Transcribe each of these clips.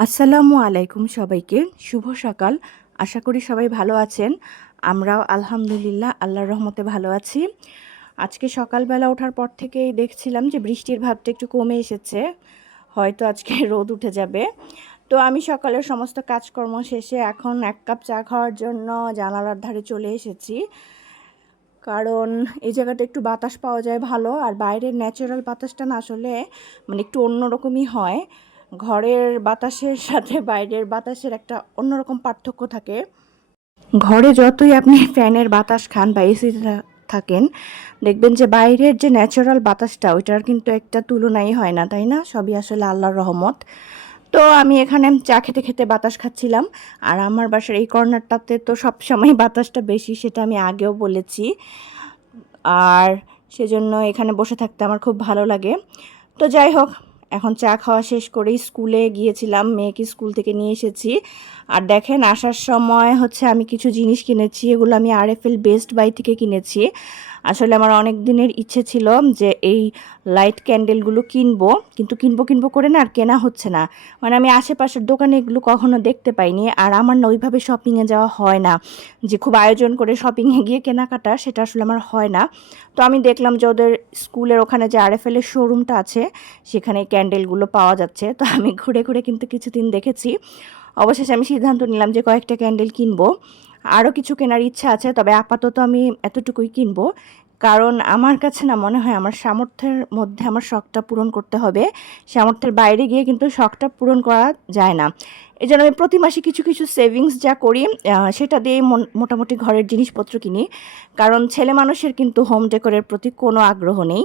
আসসালামু আলাইকুম সবাইকে। শুভ সকাল। আশা করি সবাই ভালো আছেন। আমরাও আলহামদুলিল্লাহ আল্লাহর রহমতে ভালো আছি। আজকে সকালবেলা ওঠার পর থেকেই দেখছিলাম যে বৃষ্টির ভাবটা একটু কমে এসেছে। হয়তো আজকে রোদ উঠে যাবে। তো আমি সকালের সমস্ত কাজকর্ম শেষে এখন ১ কাপ চা খাওয়ার জন্য জানালার ধারে চলে এসেছি। কারণ এই জায়গাটা একটু বাতাস পাওয়া যায় ভালো, আর বাইরের ন্যাচারাল বাতাসটা না আসলে একটু অন্যরকমই হয়। ঘরের বাতাসের সাথে বাইরের বাতাসের একটা অন্যরকম পার্থক্য থাকে। ঘরে যতই আপনি ফ্যানের বাতাস খান বা এসিতে থাকেন, দেখবেন যে বাইরের যে ন্যাচারাল বাতাসটা ওইটার কিন্তু একটা তুলনাই হয় না, তাই না? সবই আসলে আল্লাহর রহমত। তো আমি এখানে চা খেতে খেতে বাতাস খাচ্ছিলাম। আর আমার বাসার এই কর্নারটাতে তো সবসময় বাতাসটা বেশি, সেটা আমি আগেও বলেছি। আর সেজন্য এখানে বসে থাকতে আমার খুব ভালো লাগে। তো যাই হোক, এখন চা খাওয়া শেষ করেই স্কুলে গিয়েছিলাম, মেয়েকে স্কুল থেকে নিয়ে এসেছি। আর দেখেন আসার সময় আমি কিছু জিনিস কিনেছি, এগুলো আমি আরএফএল বেস্ট বাই থেকে কিনেছি। আসলে আমার অনেক দিনের ইচ্ছে ছিল যে এই লাইট ক্যান্ডেলগুলো কিনবো, কিন্তু কিনবো করে না আর কেনা হচ্ছে না। মানে আমি আশেপাশের দোকানে এগুলো কখনো দেখতে পাইনি, আর আমার না ওইভাবে শপিংয়ে যাওয়া হয় না, যে খুব আয়োজন করে শপিংয়ে গিয়ে কেনাকাটা সেটা আসলে আমার হয় না। তো আমি দেখলাম যে ওদের স্কুলের ওখানে যে আরএফএল এর শোরুমটা আছে সেখানে ক্যান্ডেলগুলো পাওয়া যাচ্ছে। তো আমি ঘুরে ঘুরে কিন্তু কিছুদিন দেখেছি। অবশেষে আমি সিদ্ধান্ত নিলাম যে কয়েকটা ক্যান্ডেল কিনবো। আরও কিছু কেনার ইচ্ছা আছে, তবে আপাতত আমি এতটুকুই কিনবো। কারণ আমার কাছে না মনে হয় আমার সামর্থ্যের মধ্যে আমার শখটা পূরণ করতে হবে। সামর্থ্যের বাইরে গিয়ে কিন্তু শখটা পূরণ করা যায় না। এজন্য আমি প্রতি মাসে কিছু কিছু সেভিংস যা করি সেটা দিয়েই মোটামুটি ঘরের জিনিসপত্র কিনি। কারণ ছেলে মানুষের কিন্তু হোম ডেকোরের প্রতি কোনো আগ্রহ নেই।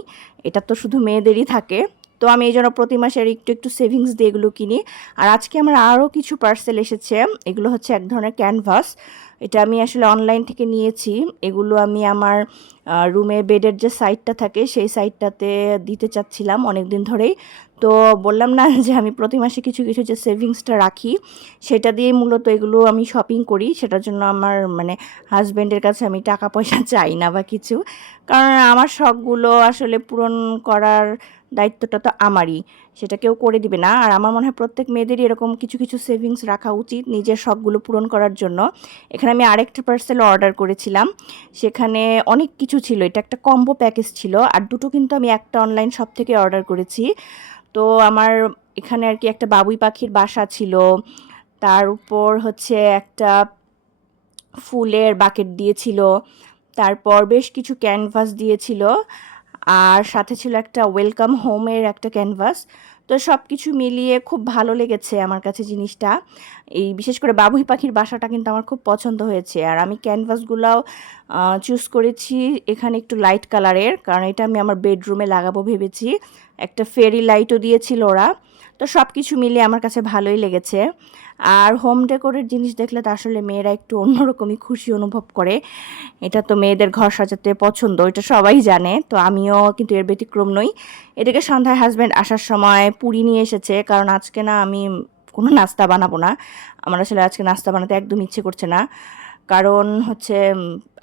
এটা তো শুধু মেয়েদেরই থাকে। তো আমি এই জন্য প্রতি মাসের একটু একটু সেভিংস দিয়ে এগুলো কিনি। আর আজকে আমার আরও কিছু পার্সেল এসেছে। এগুলো হচ্ছে এক ধরনের ক্যানভাস। এটা আমি আসলে অনলাইন থেকে নিয়েছি। এগুলো আমি আমার রুমে বেডের যে সাইডটা থাকে সেই সাইডটাতে দিতে চাচ্ছিলাম অনেক দিন ধরেই। তো বললাম না যে আমি প্রতি মাসে কিছু কিছু যে সেভিংসটা রাখি সেটা দিয়েই মূলত এগুলো আমি শপিং করি। সেটার জন্য আমার মানে হাজব্যান্ডের কাছে আমি টাকা পয়সা চাই না বা কিছু। কারণ আমার শখগুলো আসলে পূরণ করার দায়িত্বটা তো আমারই। সেটা কেউ করে দিবে না। আর আমার মনে হয় প্রত্যেক মেয়েদেরই এরকম কিছু কিছু সেভিংস রাখা উচিত নিজের শখগুলো পূরণ করার জন্য। এখানে আমি আরেকটা পার্সেল অর্ডার করেছিলাম। সেখানে অনেক কিছু ছিল। এটা একটা কম্বো প্যাকেজ ছিল। আর দুটো কিন্তু আমি একটা অনলাইন শপ থেকে অর্ডার করেছি। তো আমার এখানে আর কি একটা বাবুই পাখির বাসা ছিল। তার উপর একটা ফুলের বাকেট দিয়েছিল। তারপর বেশ কিছু ক্যানভাস দিয়েছিল। আর সাথে ছিল একটা ওয়েলকাম হোমের একটা ক্যানভাস। তো সব কিছু মিলিয়ে খুব ভালো লেগেছে আমার কাছে জিনিসটা। এই বিশেষ করে বাবুই পাখির বাসাটা কিন্তু আমার খুব পছন্দ হয়েছে। আর আমি ক্যানভাসগুলাও চুজ করেছি এখানে একটু লাইট কালারের, কারণ এটা আমি আমার বেডরুমে লাগাবো ভেবেছি। একটা ফেরি লাইটও দিয়েছিল ওরা। তো সব কিছু মিলিয়ে আমার কাছে ভালোই লেগেছে। আর হোম ডেকোরের জিনিস দেখলে তো আসলে মেয়েরা একটু অন্যরকমই খুশি অনুভব করে। এটা তো মেয়েদের ঘর সাজাতে পছন্দ, এটা সবাই জানে। তো আমিও কিন্তু এর ব্যতিক্রম নই। এদিকে সন্ধ্যায় হাজব্যান্ড আসার সময় পুরি নিয়ে এসেছে, কারণ আজকে না আমি কোনো নাস্তা বানাবো না। আমার আসলে আজকে নাস্তা বানাতে একদম ইচ্ছে করছে না। কারণ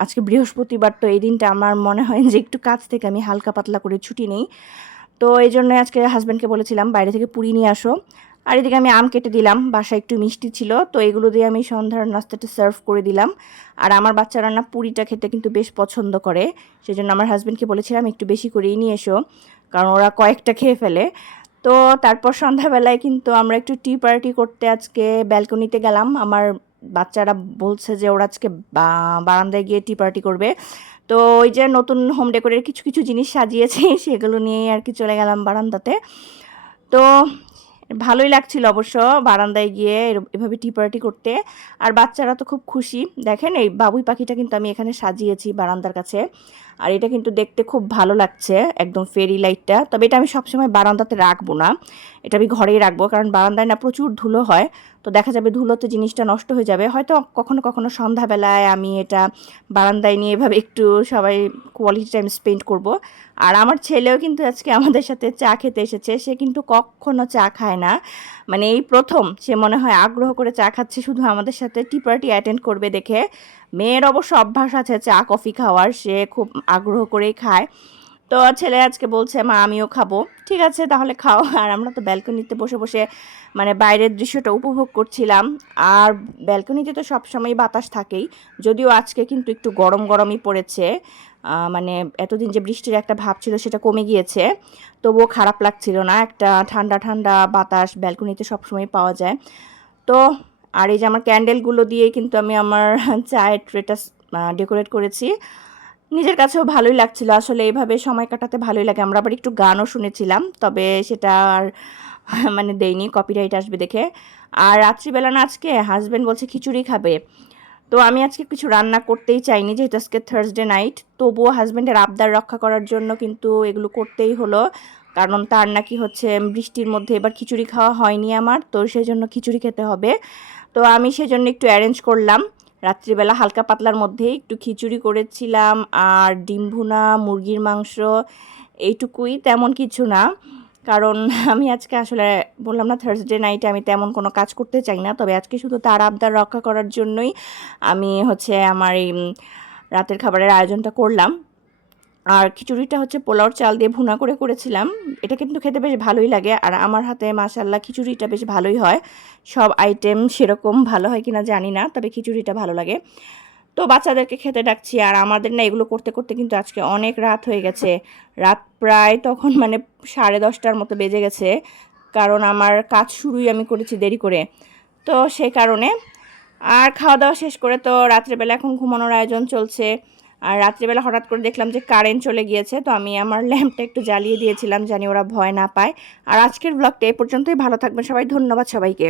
আজকে বৃহস্পতিবার, তো এই দিনটা আমার মনে হয় যে একটু কাজ থেকে আমি হালকা পাতলা করে ছুটি নেই। তো এই জন্য আজকে হাজব্যান্ডকে বলেছিলাম বাইরে থেকে পুরি নিয়ে আসো। আর এদিকে আমি আম কেটে দিলাম, বাসায় একটু মিষ্টি ছিল, তো এগুলো দিয়ে আমি সন্ধ্যার নাস্তাটা সার্ভ করে দিলাম। আর আমার বাচ্চারা না পুরিটা খেতে কিন্তু বেশ পছন্দ করে। সেজন্য আমার হাজব্যান্ডকে বলেছিলাম একটু বেশি করেই নিয়ে এসো, কারণ ওরা কয়েকটা খেয়ে ফেলে। তো তারপর সন্ধ্যাবেলায় কিন্তু আমরা একটু টি পার্টি করতে আজকে ব্যালকনিতে গেলাম। আমার বাচ্চারা বলছে যে ওরা আজকে বারান্দায় গিয়ে টি পার্টি করবে। তো ওই যে নতুন হোম ডেকোরের কিছু কিছু জিনিস সাজিয়েছি সেগুলো নিয়েই আর কি চলে গেলাম বারান্দাতে। তো ভালোই লাগছিল অবশ্য বারান্দায় গিয়ে এভাবে টি পার্টি করতে। আর বাচ্চারা তো খুব খুশি। দেখেন এই বাবুই পাখিটা কিন্তু আমি এখানে সাজিয়েছি বারান্দার কাছে। আর এটা কিন্তু দেখতে খুব ভালো লাগছে, একদম ফেরি লাইটটা। তবে এটা আমি সবসময় বারান্দাতে রাখবো না, এটা আমি ঘরেই রাখবো, কারণ বারান্দায় না প্রচুর ধুলো হয়। তো দেখা যাবে ধুলোতে জিনিসটা নষ্ট হয়ে যাবে। হয়তো কখনো কখনো সন্ধ্যাবেলায় আমি এটা বারান্দায় নিয়ে এভাবে একটু সবাই কোয়ালিটি টাইম স্পেন্ড করব। আর আমার ছেলেও কিন্তু আজকে আমাদের সাথে চা খেতে এসেছে। সে কিন্তু কখনো চা খায় না, মানে এই প্রথম সে মনে হয় আগ্রহ করে চা খাচ্ছে শুধু আমাদের সাথে টি পার্টি অ্যাটেন্ড করবে দেখে। মেয়ের অবশ্য অভ্যাস আছে চা কফি খাওয়ার, সে খুব আগ্রহ করেই খায়। তো ছেলে আজকে বলছে মা আমিও খাবো। ঠিক আছে তাহলে খাও। আর আমরা তো ব্যালকনিতে বসে বসে মানে বাইরের দৃশ্যটা উপভোগ করছিলাম। আর ব্যালকনিতে তো সবসময় বাতাস থাকেই, যদিও আজকে কিন্তু একটু গরম গরমই পড়েছে। মানে এতদিন যে বৃষ্টির একটা ভাব ছিল সেটা কমে গিয়েছে, তবুও খারাপ লাগছিল না। একটা ঠান্ডা ঠান্ডা বাতাস ব্যালকনিতে সবসময় পাওয়া যায়। তো আর এই যে আমার ক্যান্ডেলগুলো দিয়ে কিন্তু আমি আমার চায়ের ট্রেটা ডেকোরেট করেছি। নিজের কাছেও ভালোই লাগছিল, আসলে এইভাবে সময় কাটাতে ভালোই লাগে। আমরা আবার একটু গানও শুনেছিলাম, তবে সেটা আর মানে দেইনি, কপিরাইট আসবে দেখে। আর রাত্রিবেলা না আজকে হাজব্যান্ড বলছে খিচুড়ি খাবে। তো আমি আজকে কিছু রান্না করতেই চাইনি, যেহেতু আজকে থার্সডে নাইট। তবুও হাজব্যান্ডের আবদার রক্ষা করার জন্য কিন্তু এগুলো করতেই হলো, কারণ তার নাকি হচ্ছে বৃষ্টির মধ্যে এবার খিচুড়ি খাওয়া হয়নি আমার, তো সেই জন্য খিচুড়ি খেতে হবে। তো আমি সেজন্য একটু অ্যারেঞ্জ করলাম। রাত্রিবেলা হালকা পাতলার মধ্যেই একটু খিচুড়ি করেছিলাম, আর ডিম ভুনা, মুরগির মাংস, এইটুকুই, তেমন কিছু না। কারণ আমি আজকে আসলে বললাম না থার্সডে নাইটে আমি তেমন কোনো কাজ করতে চাই না, তবে আজকে শুধু তার আবদার রক্ষা করার জন্যই আমি হচ্ছে আমার এই রাতের খাবারের আয়োজনটা করলাম। আর খিচুড়িটা হচ্ছে পোলাওর চাল দিয়ে ভুনা করে করেছিলাম। এটা কিন্তু খেতে বেশ ভালোই লাগে, আর আমার হাতে মাশাল্লাহ খিচুড়িটা বেশ ভালোই হয়। সব আইটেম সেরকম ভালো হয় কিনা জানি না, তবে খিচুড়িটা ভালো লাগে। তো বাচ্চাদেরকে খেতে ডাকছি, আর আমাদের না এগুলো করতে করতে কিন্তু আজকে অনেক রাত হয়ে গেছে। রাত প্রায় তখন মানে 10:30টার মতো বেজে গেছে, কারণ আমার কাজ শুরুই আমি করেছি দেরি করে। তো সেই কারণে আর খাওয়া দাওয়া শেষ করে তো রাত্রেবেলা এখন ঘুমানোর আয়োজন চলছে। আর রাত্রিবেলা হঠাৎ করে দেখলাম যে কারেন্ট চলে গিয়েছে, তো আমি আমার ল্যাম্পটা একটু জ্বালিয়ে দিয়েছিলাম, জানি ওরা ভয় না পায়। আর আজকের ব্লগটা এই পর্যন্তই। ভালো থাকবেন সবাই, ধন্যবাদ সবাইকে।